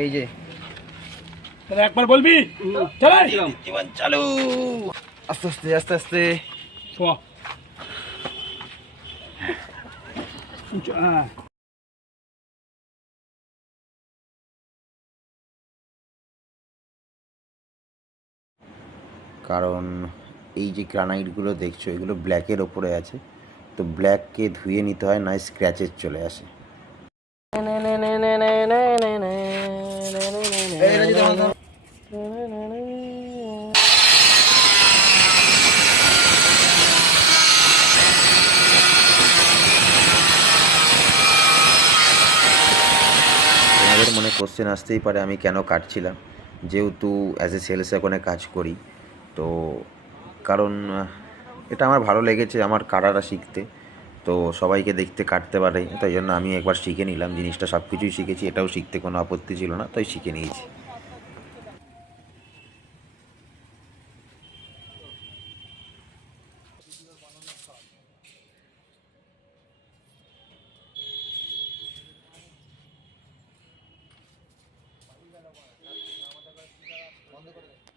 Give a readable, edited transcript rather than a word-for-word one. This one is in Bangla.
এই যে তাহলে একবার বলবি চালাই জীবন চালু। আস্তে আস্তে আস্তে আস্তে শোয়া কারণ এই যে গ্রানাইটগুলো দেখছো এগুলো ব্ল্যাকের ওপরে আছে, তো ব্ল্যাককে ধুয়ে নিতে হয়, না স্ক্র্যাচেস চলে আসে। তোমাদের মনে কোশ্চেন আসতেই পারে আমি কেন কাটছিলাম, যেহেতু অ্যাজ এ সেলস ওখানে কাজ করি, তো কারণ এটা আমার ভালো লেগেছে আমার কাটাটা শিখতে, তো সবাইকে দেখতে কাটতে পারে, তাই জন্য আমি একবার শিখে নিলাম জিনিসটা, সব কিছুই শিখেছি, এটাও শিখতে কোনো আপত্তি ছিল না, তাই শিখে নিয়েছি।